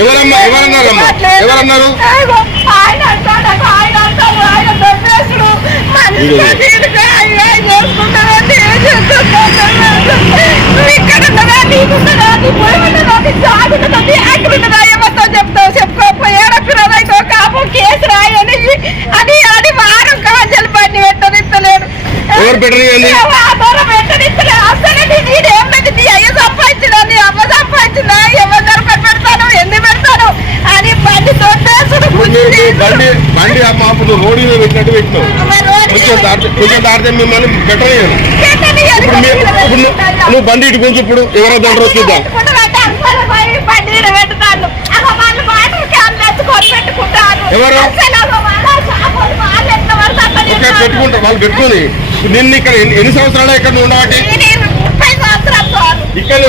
ఎవరమ్మా? ఎవరన్నారమ్మా? ఎవరన్నారు? ఎవరు పెట్టనిస్తలేడు అసలు అయ్య సంపాదించినా అమ్మ సంపాదించినా ఎవరి తరపున పెడతాను ఎందుకు పెడతాను అని బండి బండి ఆ రోడ్డు మీద పెట్టినట్టు పెట్టినావు కొంచెం దాటితే కొంచెం దాటితే మిమ్మల్ని పెట్టలేదు ఇప్పుడు నువ్వు- బండి ఇటు కొంచెం ఇప్పుడు ఎవరో దండరో చూద్దాం ఎవరు? పెట్టుకుంటారు వాళ్ళు పెట్టుకుని నిన్ను ఇక్కడ ఎన్ని- సంవత్సరాలు ఇక్కడ నువ్వు ఉండబట్టి ఇక్కడ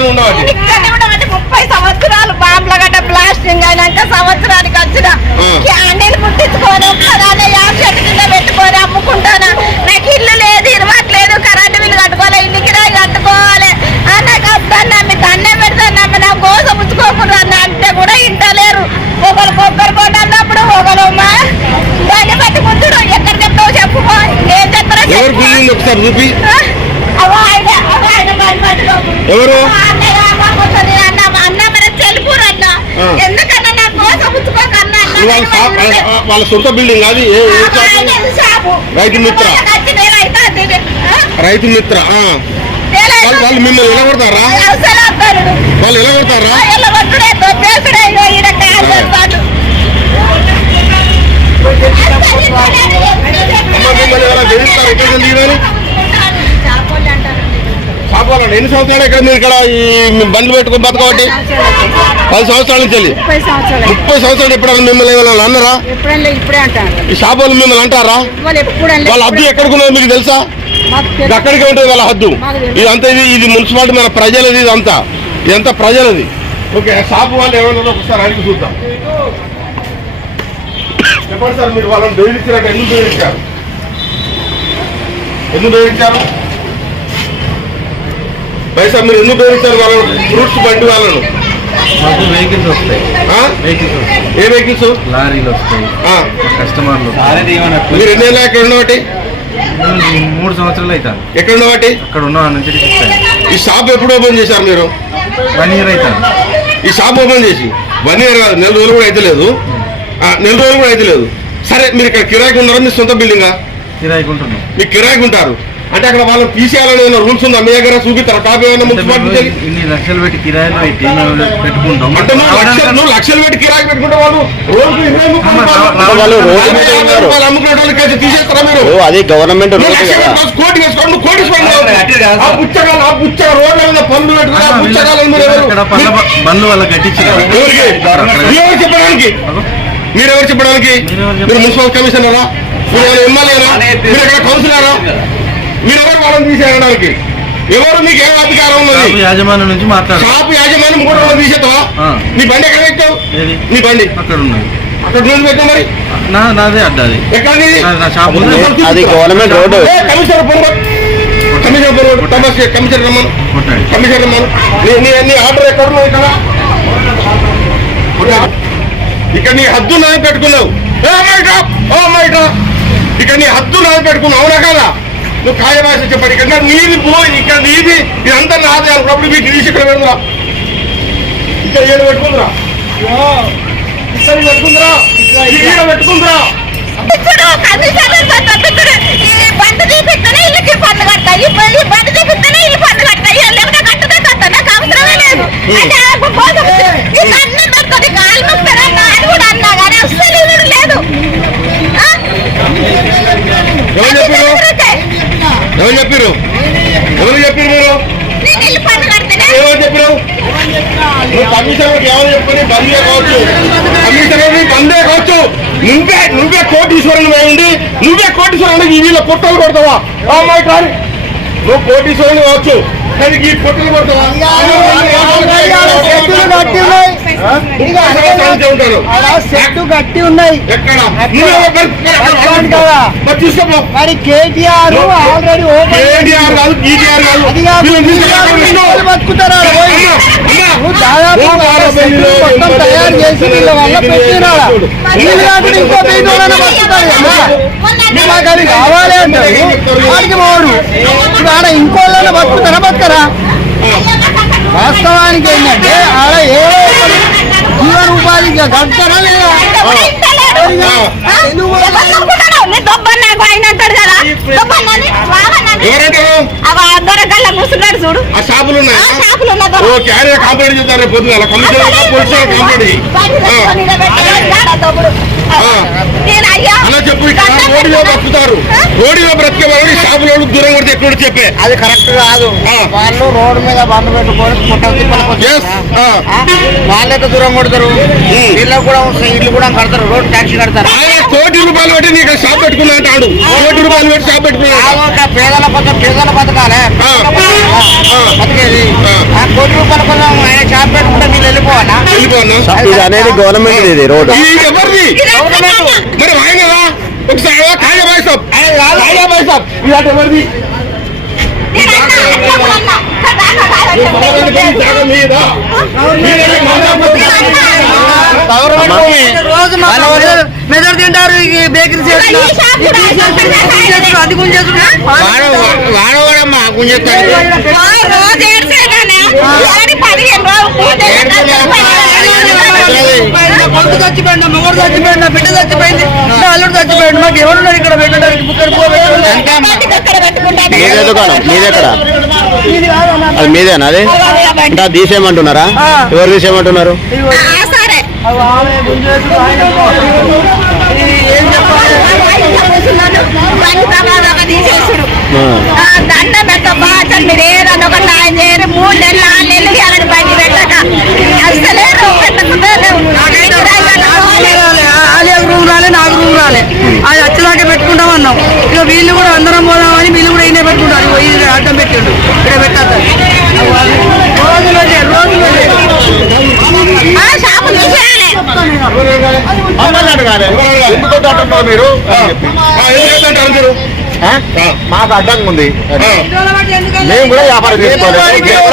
ఉండబట్టి ముప్పై సంవత్సరాలు బాంబుల గడ్డ బ్లాస్టింగ్ అయినాక సంవత్సరానికి వచ్చిన. క్యాండిల్ ముట్టించుకొని ఒక్కదానే యాప్ చెట్టు కింద పెట్టుకొని అమ్ముకుంటాను? నాకు ఇల్లు లేదు ఇరవట్లేదు కరెంటు బిల్లు కట్టుకోవాలి ఇంటి కిరాయి కట్టుకోవాలి. నాకు అబ్బాయి నమ్మి దండం పెడతాను నమ్మి నా కోసం ఉంచుకోకుండా అన్న అంటే కూడా ఇంటలేరు. ఒకరు కొబ్బరి కొండ అన్నప్పుడు ఒకరు మా బండి పట్టి ముందుడు ఎక్కడ చెప్తావు చెప్పుకో ఏం చెప్తారో ఎవరు చెప్పు. గుంజింది ఒకసారి చూపి ఆ? అవ్వ ఆయన అవ్వ ఆయన బండి పట్టుకో. ఎవరు? అన్నయ్య, అమ్మ కూర్చొని అన్న అన్న మన చెల్పూరు అన్న ఆ. ఎందుకన్నా నా కోసం ఉంచుకోకన్నా అన్న నువ్వు వాళ్ళ షాప్ వాళ్ళ- వాళ్ళ సొంత బిల్డింగ్ అది. ఏ ఏ షాపు? రైతు మిత్ర. రైతు మిత్ర ఆ. వాళ్ళు వాళ్ళు మిమ్మల్ని ఎలా కొడతారా? వాళ్ళు ఎలా కొడతారా? అమ్మ మిమ్మల్ని ఎలా బెదిరిస్తారు ఎక్కడ వాళ్ళని ఎన్ని సంవత్సరాలు ఇక్కడ మీరు ఇక్కడ ఈ బండ్లు పెట్టుకొని బతకబట్టి? పది సంవత్సరాల నుంచి వెళ్ళి? ముప్పై సంవత్సరాలు. ఎప్పుడైనా మిమ్మల్ని ఏమైనా అన్నారా? ఎప్పుడన్నా ఇప్పుడే అంటారు. ఈ షాప్ వాళ్ళు మిమ్మల్ని అంటారా? వాళ్ళు హద్దు ఎక్కడికున్నదో మీకు తెలుసా? మాకు ఇది తెలుసు. అక్కడికే ఉంటుంది వాళ్ళ హద్దు. ఇదంతా ఇది ఇది మున్సిపాలిటీ మన ప్రజలది ఇదంతా. ఇదంతా ప్రజలది. ఓకే షాప్ వాళ్ళు ఏమన్నా ఒకసారి అడిగి చూద్దాం. చెప్పండి సార్ మీరు వాళ్ళని బెదిరించినట్టు ఎందుకు బెదిరించారు? ఎందుకు బెదిరించారు? పైసా మీరు ఎందుకు బెదిరించారు వాళ్ళను? ఫ్రూట్స్ బండి వాళ్ళను. మాకు వెహికల్స్ వస్తాయి. ఆ? వెహికల్స్ ఏ వెహికల్స్? లారీలు వస్తాయి. ఆ. కస్టమర్లు మీరు ఎన్ని ఏళ్ళ ఎక్కడ ఉన్నవాటి మూడు సంవత్సరాలు అవుతాను. ఎక్కడ ఉన్నవాటి అక్కడ ఉన్న నుంచి చెప్తాను ఈ షాప్ ఎప్పుడు ఓపెన్ చేశారు మీరు? వన్ ఇయర్ అవుతాను. ఈ షాప్ ఓపెన్ చేసి. వన్ ఇయర్ కాదు నెల రోజులు కూడా అయితే లేదు. ఆ, నెల రోజులు కూడా అయితే లేదు. సరే మీరు ఇక్కడ కిరాయికి ఉన్నారా? మీ సొంత బిల్డింగా? కిరాయికుంటున్నాం మీరు కిరాయికి ఉంటారు. అంటే అక్కడ వాళ్ళని తీసేయాలని రూల్స్ ఉందా? మీ దగ్గర చూపిస్తారా? కాపీ ఏమైనా మున్సిపాలిటీ ఇన్ని లక్షలు పెట్టి కిరాయిలు పెట్టుకుంటాం. అంటే నువ్వు లక్షలు నువ్వు లక్షలు పెట్టి కిరాయి పెట్టుకుంటే వాళ్ళు ఇరవై రూపాయలు వాళ్ళు వాళ్ళు అమ్ముకునే తీసేస్తారా మీరు? అది గవర్నమెంట్ కోటి కోటి ఆ. పుచ్చకాలు ఆ పుచ్చ రోడ్ల మీద పనులు పెట్టుకుని ఆ పుచ్చకాలు మీరు ఎవరు? ఇక్కడ పళ్ళ బండ్లు వాళ్ళకి కట్టించారు. ఎవరికి? ఎవరు చెప్పడానికి? మీరెవరు చెప్పడానికి? మీరు మున్సిపల్ కమిషనరా? మీరు ఎమ్మెల్యేనా మీరు ఎక్కడ కౌన్సిలరా? మీరెవరు వాళ్ళని తీసేయడానికి? ఎవరు మీకు ఏం అధికారం ఉన్నది? యాజమాన్యం నుంచి మాట్లాడు. షాపు యాజమాన్యం కూడా తీసేస్తావా. నీ బండి ఎక్కడ పెట్టావు? నీ బండి. అక్కడ ఉన్నది. అక్కడ నుంచి పెట్టావు మరి? నా నాదే అడ్డా అది ఎక్కడ. అది గవర్నమెంట్ రోడ్డు. కమిషనర్ పొంగ కమిషనర్ పొంగ కమిషనర్ కమిషనర్ రమ్మను. కమిషనర్ రమ్మను. నీ నీ ఆర్డర్ ఎక్కడ ఉన్నావు ఇక్కడ ఇక్కడ నీ హద్దు నాది పెట్టుకున్నావు. ఓ మై డ్రాప్ ఓ మై డ్రాప్. ఇక్కడ నీ హద్దు నాది పెట్టుకున్నావు. అవునా కదా? నువ్వు కాయ భాష చెప్పండి ఇక్కడ నీది పోయి ఇక్కడ నీది ఇదంతా నాదే అనుకున్నప్పుడు మీకు తీసి ఇక్కడ పెడుతురా ఇక్కడ ఏడు పెట్టుకుందిరా. ఇక్కడ పెట్టుకుందిరా. పెట్టుకుందిరా. లేదు. ఎవరు చెప్పారు ఎవరు చెప్పారు మీరు ఏమని చెప్పారు చెప్పుకొని బందే కావచ్చు కమిషనర్ బందే కావచ్చు నువ్వే నువ్వే కోటీశ్వరుని ఉండి నువ్వే కోటీశ్వరుని ఈ వీళ్ళ పొట్టలు కొడతావా మై గాడ్ నువ్వు కోటీశ్వరుని కావచ్చు కానీ ఈ పొట్టలు కొడతావా చెట్టు గట్టి ఉన్నాయి. మరి కేటీఆర్ ఆల్రెడీ. బతుకుతారా? దాదాపు మొత్తం తయారు చేసి వీళ్ళ వల్ల పెట్టినాడా? ఇంకో బతుకుతారు. కావాలి అంటారు. వాడికి పోడు. ఇప్పుడు ఆడ ఇంకోళ్ళని బతుకుతారా బతుకరా? వాస్తవానికి ఏంటంటే ఆడ ఏ జీవన ఉపాధి లేదా? ఎవరంటారు కూర్చున్నాడు చూడు. ఆ షాపులు. ఓకే ఆయన కంప్లైంట్ చేస్తారు పొద్దున. కంప్లైంట్ అలా చెప్పు ఇక్కడ రోడ్డులో బ్రతుకుతారు. రోడ్డులో బ్రతికే వాళ్ళు షాపులో దూరం కొడితే ఎక్కడ చెప్పే. అది కరెక్ట్ కాదు. ఆ. వాళ్ళు రోడ్డు మీద బండ్లు పెట్టుకొని వాళ్ళైతే దూరం కొడతారు. వీళ్ళకి కూడా ఇల్లు కూడా కడతారు రోడ్ ట్యాక్సీ కడతారు. కోటి రూపాయలు పెట్టి నీకు షాప్ పెట్టుకున్నా అంటాడు. కోటి రూపాయలు పెట్టి షాప్ పెట్టుకున్నా పేదల కొంచెం పేదల. ఆ. బతికేది. కోటి రూపాయల కోసం ఆయన షాప్ పెట్టుకుంటే వీళ్ళు వెళ్ళిపోవాలా? వెళ్ళిపోన్నా ఇది అనేది గవర్నమెంట్ ఇది రోడ్డు. మరి ఆయన ఒకసారి కాజా బాయ్ సాబ్ కాజా బాయ్ సాబ్ ఇది ఎవరిది జాగా మీద మీరే రోజు మెదడు తింటారు బేకరీ అది కొంచెం వాడవాడమ్మా కొంచెం కొడుకు చచ్చిపోయింది చచ్చిపోయింది బిడ్డ చచ్చిపోయింది అల్లుడు చచ్చిపోయింది మాకు ఎవరున్నారు ఇక్కడ పెట్టడానికి బుక్కడు అది మీదేనా అది అంటే తీసేయమంటున్నారా ఎవరు తీసేయమంటున్నారు సరే దండ పెట్టబ్బా అసలు మీరు ఏదన్నా ఒక సాయం చేయరు మూడు నెలలు నాలుగు నెలలు ఇవ్వాలని బండి పెట్టక అసలేరు నువ్వు రూమ్ రాలే నాకు రూమ్ రాలే అది వచ్చేదాకా పెట్టుకుంటాం అన్నాం ఇక వీళ్ళు కూడా అందరం పోదామని వీళ్ళు కూడా ఈయన పెట్టుకుంటారు ఇది అడ్డం పెట్టిండు ఇక్కడ పెట్టద్దు రోజులు షాపు మీరు? ఎందుకంటే మాకు అడ్డంగా ఉంది. మేము కూడా వ్యాపారం చేసుకోవాలి మేము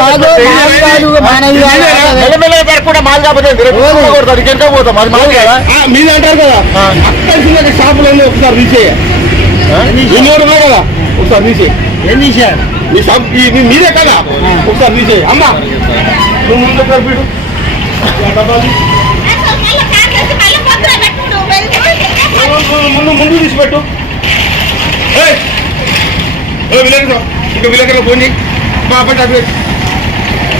కూడా ఏం ఏం మీద కాకపోతే ఇంకెంత పోతాం అది మాది కదా. మీరు అంటారు కదా. అక్కడ షాపులన్నీ ఒకసారి తీసేయ. ఉన్నాయి కదా? ఒకసారి తీసేయి. ఎన్ని విషయాలు? మీ షాప్ ఈ- మీ- మీదే కదా? ఒకసారి తీసేయి. అమ్మా. నువ్వు ముందు ఒకసారి పీడు. ఈ డబ్బాలు తీ. అసలు మళ్ళీ కాకేసి మళ్ళీ పొద్దున పెట్టుకుంటూ వెళ్ళి ముందు ముందు తీసి పెట్టు. ఏయ్! ఏ విలేకరు ఇంకా విలేకరు ఫోన్ చేయి. మా అబ్బాయి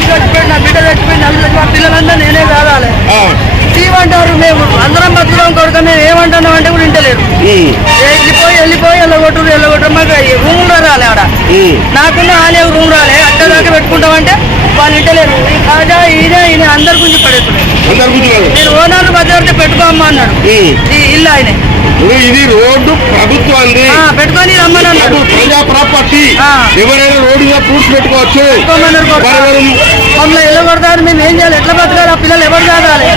నా బిడ్డ చచ్చిపోయింది నన్ను చచ్చిపోయి మా పిల్లలంతా నేనే కాదాలి తీవంటారు మేము అందరం బతుకున్నాం కొడుక మేము ఏమంటున్నాం అంటే కూడా వింటలేరు. ఉమ్, వెళ్ళిపోయి వెళ్ళిపోయి వెళ్ళగొట్టురు వెళ్ళగొట్టరు మాకు రూమ్ రాలే ఆడ. నాకున్న ఆలే రూమ్ రాలే. అక్కడ దాకా పెట్టుకుంటామంటే వాళ్ళు కాజా ఈయన ఈయన అందరు గురించి కూర్చున్నారు నేను ఓనర్ బజార్కి పెట్టుకోమ్మా అన్నాడు. ఇల్లు ఆయనే. ఇది రోడ్డు ప్రభుత్వాన్ని పెట్టుకొని రమ్మని అన్నాడు. ప్రజా ప్రాపర్టీ. ఎవరైనా రోడ్డు మీద ఫ్రూట్స్ పెట్టుకోవచ్చు. మమ్మల్ని ఎలా కొడతారు మేము ఏం చేయాలి? ఎట్లా బతకాలి? ఆ పిల్లలు ఎవరు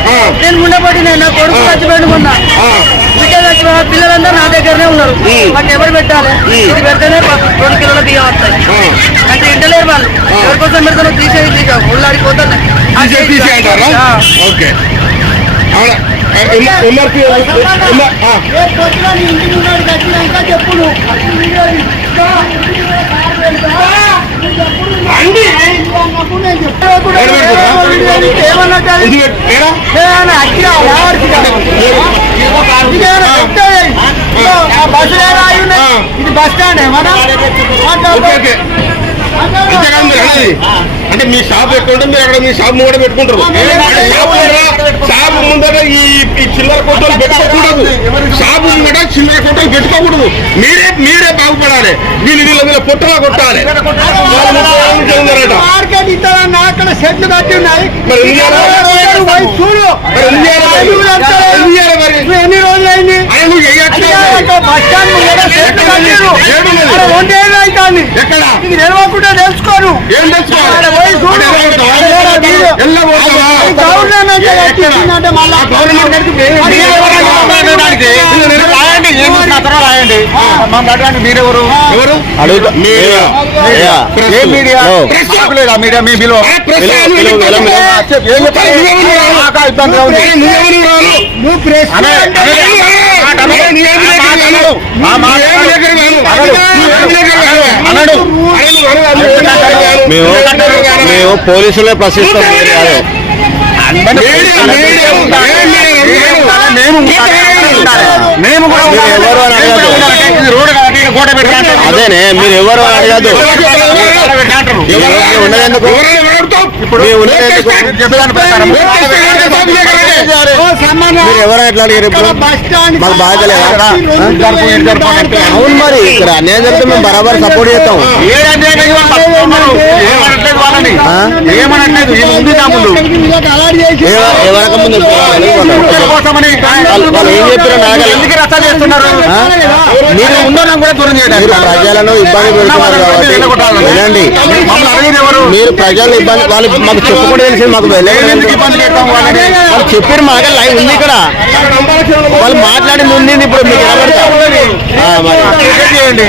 ఆ. నేను ముండబడి నేను నా కొడుకు బిడ్డ చచ్చిపోయిన పిల్లలందరూ నా దగ్గరనే ఉన్నారు. మాకు ఎవరు పెట్టాలి? ఇది పెడితేనే రెండు కిలోల బియ్యం వస్తాయి. అంటే ఇంటలేరు వాళ్ళు. ఎవరి కోసం పెడతారో తీసేది తీసావు ఉళ్ళాడిపోతాను తీసే అంటారా ఓకే. అవునా? ఎంఆర్పి అండి. ఇది బస్ స్టాండ్ ఏమన్నా అంటే మీ షాప్ ఎక్కడ ఉంటే మీరు అక్కడ మీ షాప్ ముంగట పెట్టుకుంటారు. షాప్ ముందర ముందర ఈ చిల్లర కొట్టలు పెట్టుకోకూడదు. షాప్ ముంగట చిల్లర కొట్టలు పెట్టుకోకూడదు. మీరే మీరే బాగుపడాలి. వీళ్ళు వీళ్ళ వీళ్ళ పొట్టలా కొట్టాలి. అక్కడ కట్టి ఉన్నాయి. ఎన్ని రోజులు అయింది. బస్ స్టాండ్ ముందర ఎక్కడ? ఇది తెలియకుండా తెలుసుకోను. ఏం తెచ్చుకోవాలి? మాట్లాడడానికి? రాయండి. రాయండి. మీరెవరు? ఎవరు? మీడియా. ఏ మీడియా? ఓ. ప్రెస్. ఆ, ప్రెస్ మేము? మేము పోలీసులే ప్రశ్నిస్తాం? మేము ఎవరు అని అడగదు అదేనే మీరు ఎవరు అని అడగదు ఎవరు ఎట్లా అడిగారు ఇప్పుడు బస్ స్టాండ్ మాకు బాధ్యత లేదా అవును మరి ఇక్కడ అన్యాయం జరిగితే మేము బరాబర్ సపోర్ట్ చేస్తాం ఏమనట్లేదు? ఇది ఉంది ముందు ముందు ఎందుకు రచ్చ చేస్తున్నారు? మీరు కూడా దూరం చేయడానికి ప్రజలను ఇబ్బంది పెడుతున్నారు కాబట్టి వినండి. మీరు ప్రజలు ఇబ్బంది వాళ్ళు మాకు చెప్పుకుంటే తెలిసింది మాకు నేను ఎందుకు ఇబ్బంది పెడతాం వాళ్ళని? వాళ్ళు చెప్పారు మా దగ్గర లైవ్ ఉంది ఇక్కడ. వాళ్ళు మాట్లాడింది ఉంది ఇప్పుడు మీకు చేయండి.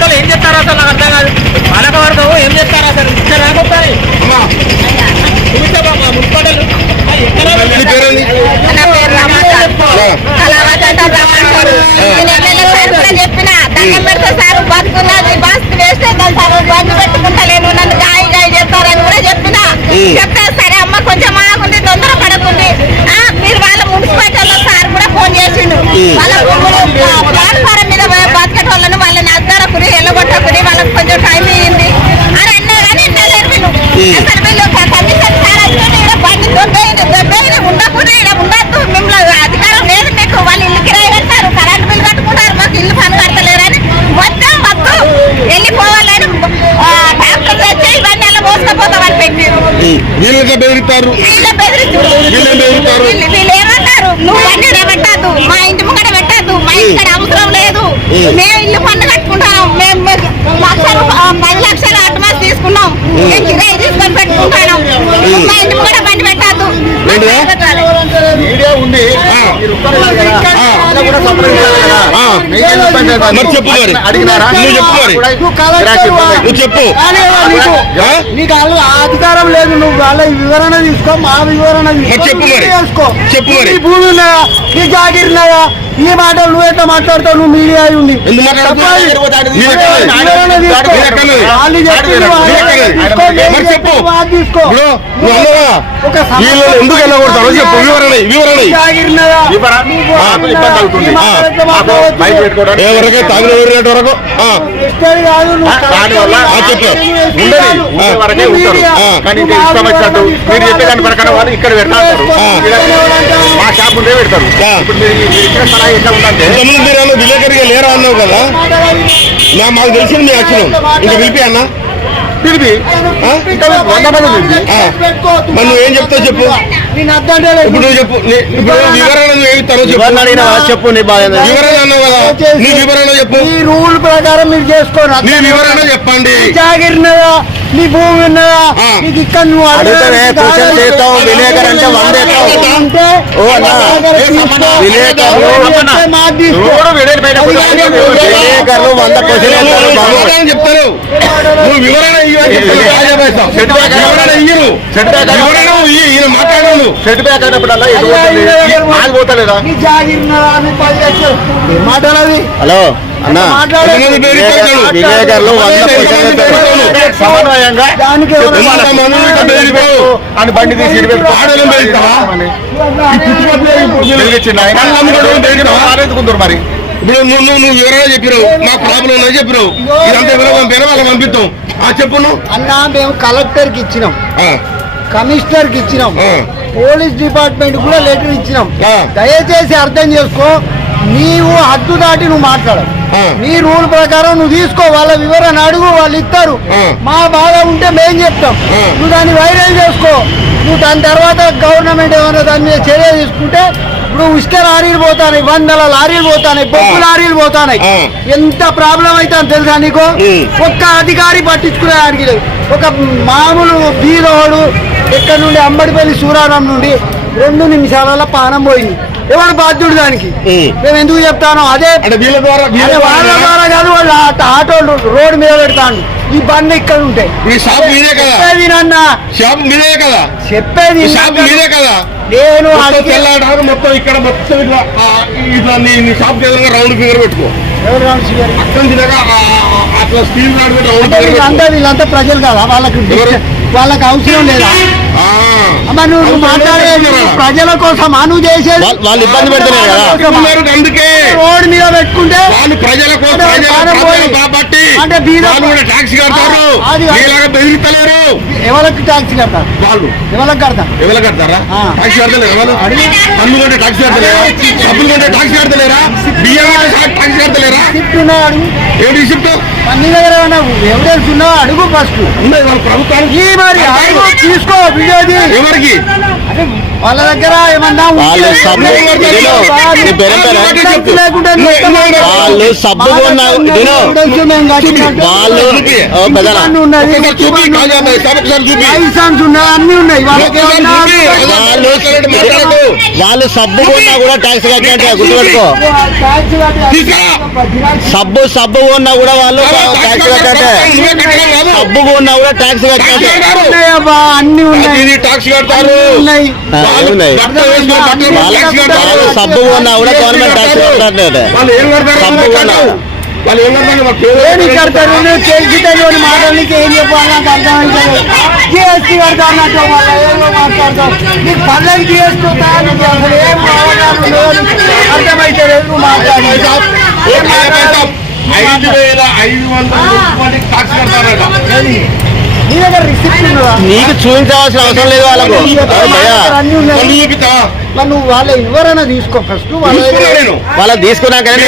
మేము ఏం చెప్తారా అసలు నాకు అర్థం కాదు పాలక ఏం చెప్తారా అసలు ఇక్కడ రాకపోతే చూస్తే చెప్పిన దండం పెడతా సార్ బతుకున్నది బస్ అవుతాను సార్ బండి పెట్టుకుంటలేను నన్ను గాయ గాయ చేస్తారని కూడా చెప్పిన. చెప్తే సరే అమ్మ కొంచెం ఆగుంది తొందర పడకుంది ఆ, మీరు వాళ్ళ మున్సిపాలిటీ సార్ కూడా ఫోన్ చేసిండు వాళ్ళ ప్లాట్ఫారం మీద బతికెట్ వాళ్ళని వాళ్ళని అద్దరకుని ఎల్లగొట్టకుని వాళ్ళకి కొంచెం టైం ఇయ్యింది అని అన్నా కానీ వినలేరు వీళ్ళు అసలు వీళ్ళు కమిషన్ సార్ అంటే ఈడ బండి దొబ్బేయండి దొబ్బేయండి ఉండకుండా ఈడ ఉండద్దు మిమ్మల్ని అధికారం లేదు మీకు వాళ్ళు ఇల్లు కిరాయి కడతారు కరెంట్ బిల్ కట్టుకుంటారు మాకు ఇల్లు పని కడతలేరని మొత్తం వద్దు వెళ్ళిపోవాలని ఆ, డాక్టర్ తెచ్చి ఇవన్నీ ఎలా మోసుకపోతామని పెట్టారు వీళ్ళకి బెదిరిస్తారు వీళ్ళ బెదిరించారు వీళ్ళేం బెదిరిస్తారు? వీళ్ళు వీళ్ళు ఏమన్నారు నువ్వు బండి ఈడ పెట్టద్దు మా ఇంటి ముంగట పెట్టద్దు మా ఇంటికాడ అవసరం లేదు మేము ఇల్లు పన్ను కట్టుకుంటాం మేము మేము లక్ష రూపా- ఆ, పది లక్షలు అడ్వాన్స్ తీసుకున్నాం మేము కిరాయి తీసుకొని పెట్టుకుంటాం మా ఇంటి ముంగట బండి పెట్టద్దు మాకు ఏంటిదా? బండి పెట్టాలి. మీడియా ఉంది ఆ. మీరు ఒక్కరు కాదు కదా. ఆ. వాళ్ళు కూడా సంప్రదించాలి కదా. ఆ. మీకేం ఇబ్బంది లేదు. మరి చెప్పు మరి. అడిగినారా నువ్వు చెప్పు మరి. నువ్వు చెప్పు? నీకు అధికారం లేదు నువ్వు వాళ్ళ వివరణ తీసుకో మా వివరణ తీసుకో. చెప్పు మరి. చెప్పు మరి. భూమి ఉన్నాయా నీ జాగిరి ఉన్నాయా ఈ మాటలు నువ్వు ఎట్లా మాట్లాడతావు? నువ్వు మీడియా అయి ఉంది. మరి చెప్పు. తాగిన వరకు? దాని ఉండే వరకే మీరు చెప్పే ప్రకారం వాళ్ళు ఇక్కడ పెడతారు. మా షాప్ ముందే పెడతారు. ఇప్పుడు మీరు ఇంతకుముందు మీరు విలేకరిగా లేరా అన్నావు కదా? నా మాకు తెలిసింది మీ యాక్షన్ ఇంకా పిలిపి అన్న. పిలిపి. మరి నువ్వేం చెప్తావు చెప్పు. ఇప్పుడు నువ్వు చెప్పు. ఇప్పుడు వివరణ నువ్వు ఏమి ఇస్తావో చెప్పు. చెప్పు నీ బాధ ఏందో. వివరణ అన్నావు కదా. నీ వివరణ చెప్పు. ఈ రూల్ ప్రకారం మీరు చేసుకోరు? నీ వివరణ చెప్పండి. జాగిరినదా నీ భూమి ఉన్నదా. నీకు ఇక్కడ నువ్వు విలేకరులు వంద క్వశ్చన్ చెప్తారు. నువ్వు వివరణ సెట్ బ్యాక్ అయినప్పుడల్లా హలో? అన్నా? అని బండి తీసి మరి. ఇప్పుడు నువ్వు నువ్వు నువ్వు వివరణ చెప్పినావు? మా ప్రాబ్లం ఉన్నది చెప్పినావు. ఇదంతా పంపినా వాళ్ళకి పంపిస్తాం. ఆ చెప్పు నువ్వు. అన్నా మేము కలెక్టర్కి ఇచ్చినాం. కమిషనర్కి ఇచ్చినాం. పోలీస్ డిపార్ట్మెంట్ కూడా లెటర్ ఇచ్చినాం. దయచేసి అర్థం చేసుకో. నీవు హద్దు దాటి నువ్వు మాట్లాడవు. నీ రూల్ ప్రకారం నువ్వు తీసుకో వాళ్ళ వివరణ అడుగు వాళ్ళు ఇస్తారు. మా బాధ ఉంటే మేం చెప్తాం. నువ్వు దాన్ని వైరల్ చేసుకో నువ్వు దాని తర్వాత గవర్నమెంట్ ఏమైనా దాని మీద చర్య తీసుకుంటే ఇప్పుడు ఉష్క లారీలు పోతాయి వందల లారీలు పోతాయి బొగ్గు. లారీలు పోతాయి. ఎంత ప్రాబ్లం అయితే తెలుసా నీకు. ఒక్క అధికారి పట్టించుకునే దానికి లేదు ఒక మామూలు బీదోడు ఇక్కడ నుండి అంబడిపల్లి సూరారం నుండి రెండు నిమిషాలలో పానం పోయింది ఎవరు బాధ్యుడు దానికి. మేము ఎందుకు చెప్తాను అదే వీళ్ళ ద్వారా వీళ్ళ ద్వారా కాదు వాళ్ళు ఆట- ఆటోలు రోడ్డు మీద పెడతాను ఈ బండ్లు ఇక్కడ ఉంటాయి. చెప్పేది నాన్న. షాప్ మీదే కదా? చెప్పేది షాప్ మీదే కదా? నేను మొత్తం ఇక్కడ మొత్తం ఇట్లా నీ షాప్ రౌండ్ ఫింగర్ పెట్టుకో. అట్లా స్టీల్ రాడ్ రౌండ్ వీళ్ళంతా ప్రజలు కదా వాళ్ళకి? వాళ్ళకి అవసరం లేదా? నువ్వు మాట్లాడేది ప్రజల కోసం నువ్వు చేసేది వాళ్ళు- ఇబ్బంది కదా. ఉన్నారు అందుకే. రోడ్డు మీద పెట్టుకుంటే వాళ్ళు ప్రజల కోసం. కాబట్టి అంటే కూడా ట్యాక్స్ కడతారు. బెదిరిస్తలేరు. ఎవరికి ట్యాక్సీ కడతారు? వాళ్ళు. ఎవరికి కడతారు? ఎవరు కడతారా. ట్యాక్స్ కడతలేరా వాళ్ళు? పన్ను కొంటే ట్యాక్స్ కడతలేరా? డబ్బులు కొంటే ట్యాక్స్ కడతలేరా? బియ్యం ట్యాక్స్ కడతలేరా? షిఫ్ట్ ఏమిటి రిసిప్ట్ అన్ని దగ్గర ఎవిడెన్స్ ఉన్నావు? అడుగు ఫస్ట్ ప్రభుత్వానికి. తీసుకో ఎవరికి? వాళ్ళ దగ్గర ఏమన్నా వాళ్ళు సబ్బు? వాళ్ళు సబ్బు వాళ్ళు అన్ని ఉన్నాయి. వాళ్ళు సబ్బు కొన్నా కూడా ట్యాక్స్ కట్టినట్టే గుర్తుపెట్టుకో. కట్టి-. సబ్బు సబ్బు కొన్నా కూడా వాళ్ళు ట్యాక్స్ కట్టినట్టే కాదు. సబ్బు కొన్నా కూడా ట్యాక్స్ కట్టినట్టే అన్ని ఉన్నాయి ఇది ట్యాక్స్ కడతారు. ఉన్నాయి. సబ్బు కొన్నా కూడా గవర్నమెంట్ సబ్బు కొన్నా. కట్టరు. వాళ్ళు ఏం కడతారు? వాళ్ళకి ఏదో ఏమి కడతారు? నువ్వు తెలిసి తెలియని మాటలు నీకు ఏం చెప్పాలి? నాకు అర్థమైంది జిఎస్టీ కడతారు నాకు మళ్ళీ ఏమో మాట్లాడతావు నీకు పల్లెకి జిఎస్టీ వస్తా నీకు అసలు ఏం అవగాహన లేదు అర్థమైతే లేదు నువ్వు మాట్లాడు ఓ కాజా బాయ్ సాబ్, ఐదు వేల ఐదు వందల రూపాయలకి ట్యాక్స్ కడతారట. నీకు చూపించవలసిన అవసరం లేదు వాళ్ళకు. మరి నువ్వు వాళ్ళ వివరణ తీసుకో ఫస్ట్ వాళ్ళ తీసుకున్నాకనే?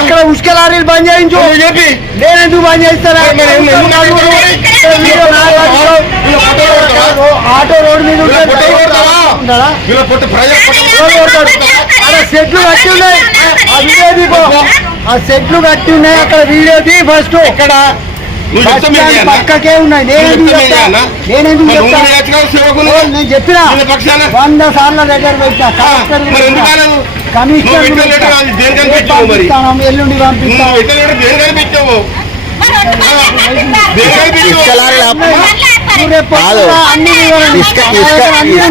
ఇక్కడ ఉష్క లారీలు బంద్ చేయించు నువ్వు చెప్పి నేను ఎందుకు బంద్ చేస్తారా? ఆటో రోడ్ మీద సెట్లు కట్టి ఉన్నాయి ఆ వీడియో తీపో ఆ సెట్లు కట్టి ఉన్నాయి అక్కడ వీడియో ఫస్ట్ ఎక్కడ పక్కకే ఉన్నాయి. నేను చెప్పినా? వంద సార్ల దగ్గర? పంపిస్తాను? ఎల్లుండి పంపిస్తాను ఇసుక ఆపు- నువ్వు రేపు కాదు. ఇసుక. ఇసుక ఇసుక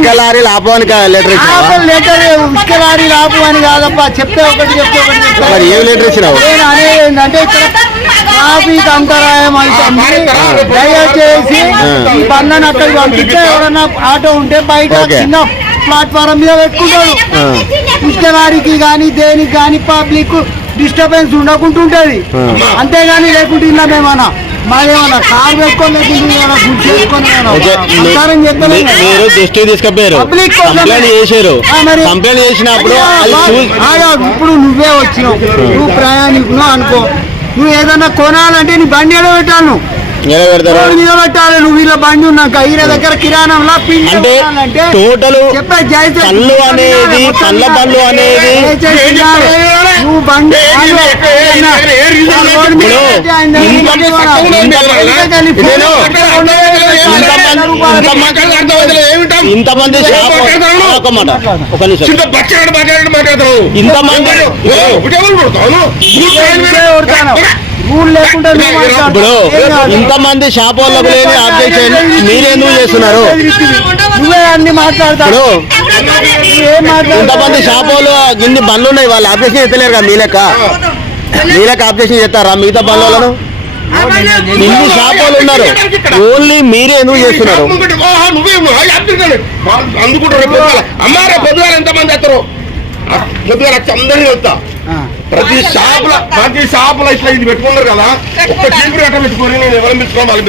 లెటర్ ఉసుక లారీ ఆపు అని కాదప్ప. చెప్తే ఒకటి చెప్తే ఒకటి ఏం లెటర్ ఇచ్చినావు? నేను అనేది ఏంటంటే ఇక్కడ ట్రాఫిక్ అంతరాయం అవుతుంది దయచేసి ఈ బండ్లను అక్కడికి పంపిస్తే ఎవరన్నా ఆటో ఉంటే బయట. చిన్న ప్లాట్ఫారం మీద పెట్టుకుంటాడు. ఇసుక లారీకి కానీ దేనికి కానీ పబ్లిక్ డిస్టర్బెన్స్ ఉండకుంటుంటది ఆ. అంతేగాని లేకుంటే ఇలా మేమన్నా మాదేమన్నా కార్ పెట్టుకొని గుడ్ చేసుకొని. మీరు తీసుకుపోయారు. కంప్లైంట్ చేశారు. కంప్లైంట్ చేసినప్పుడు ఇప్పుడు నువ్వే వచ్చినావు నువ్వు ప్రయాణికును అనుకో నువ్వు ఏదన్నా కొనాలంటే నీ బండి పెట్టాను పెట్టాలి నువ్వు ఇలా బండి ఉన్నాక ఈయన దగ్గర కిరాణంలో పిండి అంటే టోటల్ పళ్ళు అనేది పళ్ళ పళ్ళు అనేది నువ్వు బండి ఇంతమంది ఒక మాట ఒక నిమిషం ఇంతమంది రూల్ లేకుండా నువ్వు ఇప్పుడు. ఇంతమంది షాప్ వాళ్ళకు లేని ఆబ్జెక్షన్ మీరెందుకు చేస్తున్నారు. నువ్వే అన్ని మాట్లాడతావు? ఇంతమంది షాప్ వాళ్ళు ఇన్ని బండ్లు ఉన్నాయి వాళ్ళు ఆబ్జెక్షన్ ఎత్తలేరు కదా మీ లెక్క. మీ లెక్క ఆబ్జెక్షన్ చేస్తారా మిగతా బండ్ల వాళ్ళను? ఇన్ని షాప్ వాళ్ళు ఉన్నారు. ఓన్లీ మీరే ఎందుకు చేస్తున్నారు. నువ్వే అందుకుంటారు రేపు పొద్దుగాల. అమ్మా రేపు పొద్దుగాల ఎంతమంది వస్తారు వచ్చి అందరినీ వస్తా. ప్రతి షాపుల ప్రతి షాపుల ఇట్లా ఇది పెట్టుకున్నారు కదా. ఒక్క చీపురు అట్ట పెట్టుకొని నేను ఎవరు పిలుచుకోవాలి వాళ్ళు